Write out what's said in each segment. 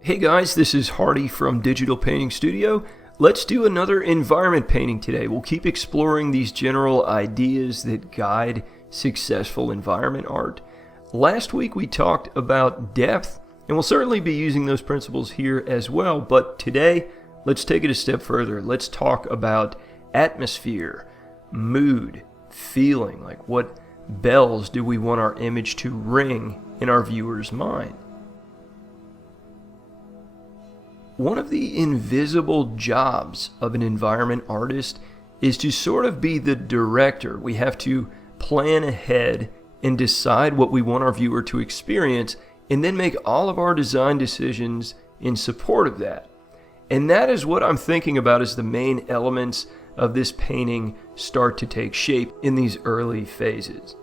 Hey guys, this is Hardy from Digital Painting Studio. Let's do another environment painting today. We'll keep exploring these general ideas that guide successful environment art. Last week we talked about depth, and we'll certainly be using those principles here as well, but today let's take it a step further. Let's talk about atmosphere, mood, feeling, like what bells do we want our image to ring in our viewer's mind. One of the invisible jobs of an environment artist is to sort of be the director. We have to plan ahead and decide what we want our viewer to experience, and then make all of our design decisions in support of that. And that is what I'm thinking about as the main elements of this painting start to take shape in these early phases.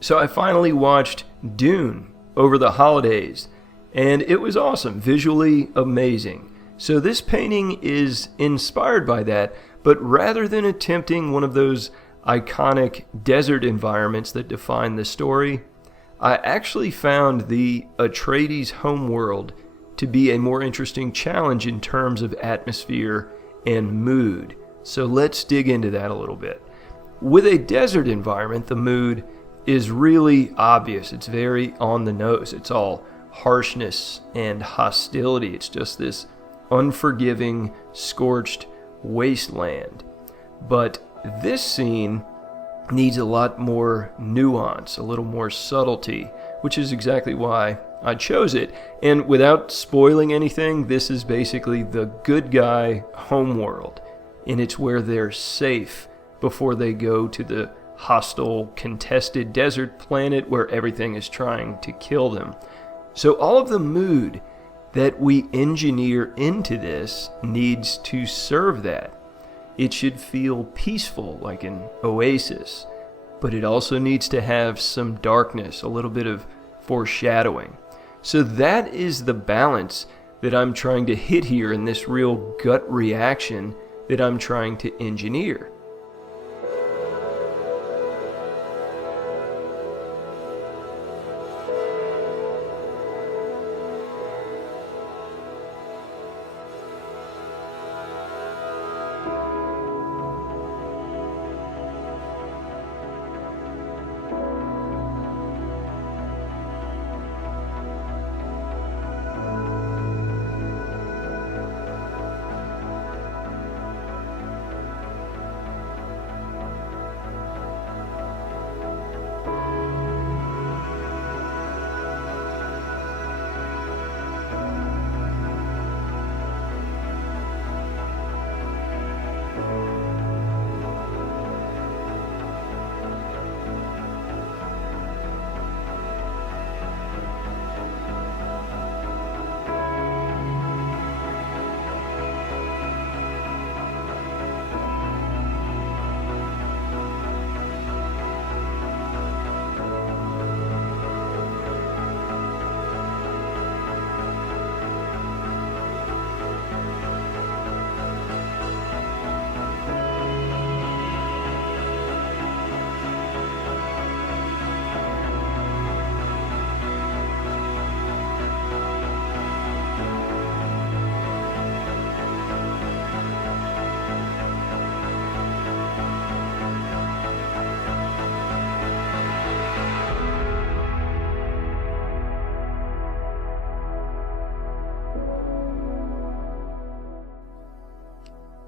So I finally watched Dune over the holidays, and it was awesome, visually amazing. So this painting is inspired by that, but rather than attempting one of those iconic desert environments that define the story, I actually found the Atreides homeworld to be a more interesting challenge in terms of atmosphere and mood. So let's dig into that a little bit. With a desert environment, the mood is really obvious. It's very on the nose. It's all harshness and hostility. It's just this unforgiving, scorched wasteland. But this scene needs a lot more nuance, a little more subtlety. which is exactly why I chose it. And without spoiling anything, this is basically the good guy homeworld, and it's where they're safe before they go to the hostile, contested desert planet where everything is trying to kill them. So all of the mood that we engineer into this needs to serve that. It should feel peaceful, like an oasis, but it also needs to have some darkness, a little bit of foreshadowing. So that is the balance that I'm trying to hit here in this real gut reaction that I'm trying to engineer.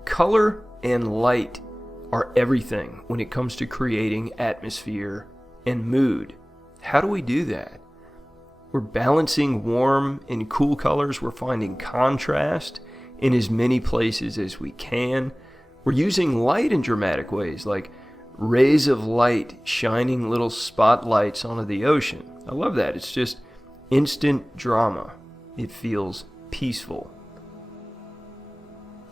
Color and light are everything when it comes to creating atmosphere and mood. How do we do that? We're balancing warm and cool colors. We're finding contrast in as many places as we can. We're using light in dramatic ways, like rays of light shining little spotlights onto the ocean. I love that. It's just instant drama. It feels peaceful.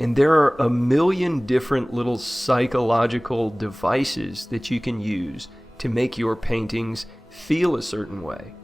And there are a million different little psychological devices that you can use to make your paintings feel a certain way.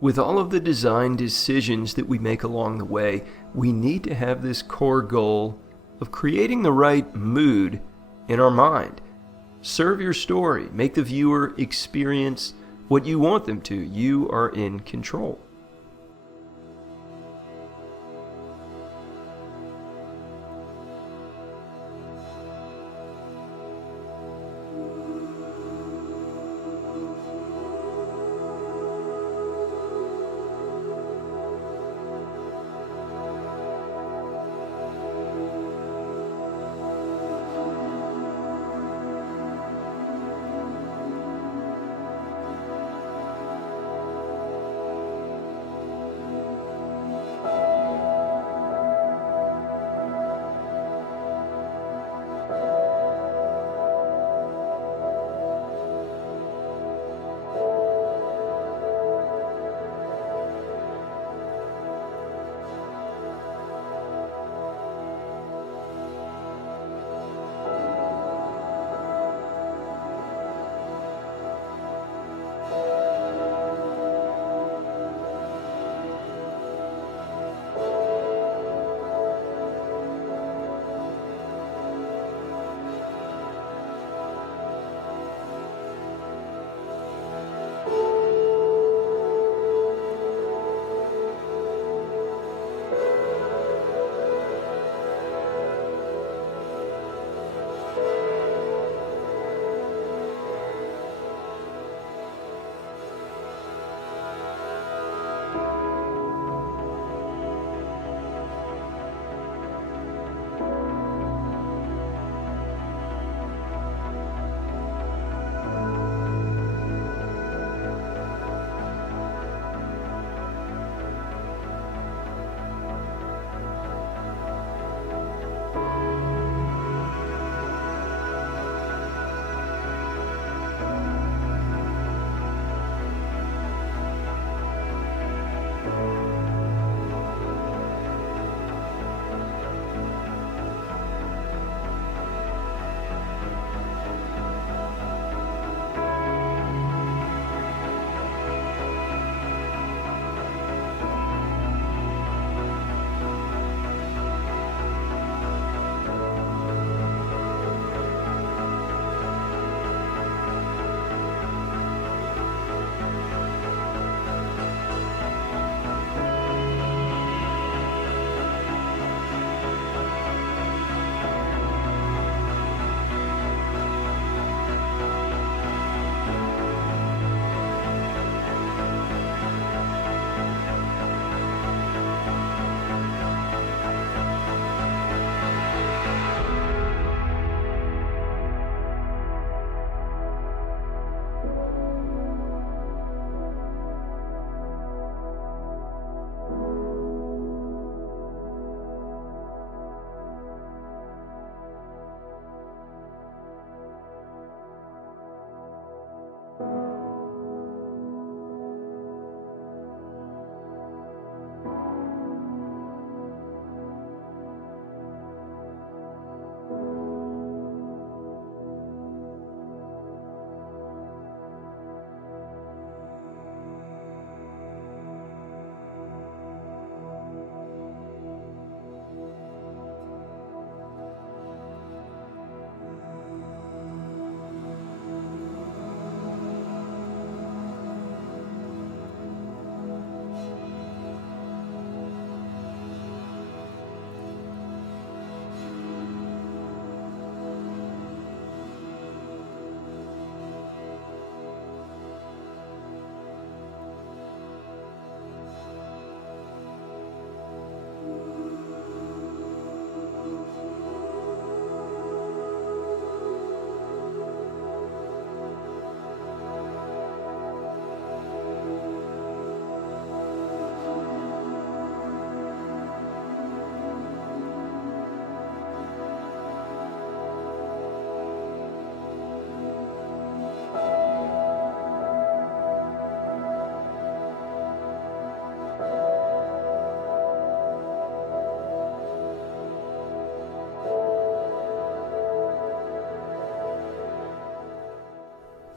With all of the design decisions that we make along the way, we need to have this core goal of creating the right mood in our mind. Serve your story, make the viewer experience what you want them to. You are in control.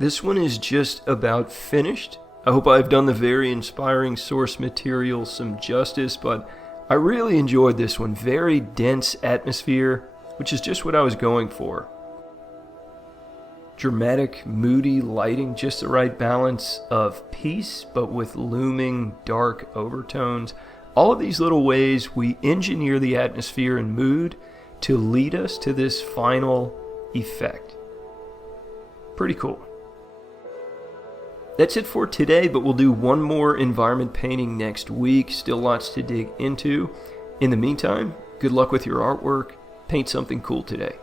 This one is just about finished. I hope I've done the very inspiring source material some justice, but I really enjoyed this one. Very dense atmosphere, which is just what I was going for. Dramatic, moody lighting, just the right balance of peace, but with looming dark overtones. All of these little ways we engineer the atmosphere and mood to lead us to this final effect. Pretty cool. That's it for today, but we'll do one more environment painting next week. Still lots to dig into. In the meantime, good luck with your artwork. Paint something cool today.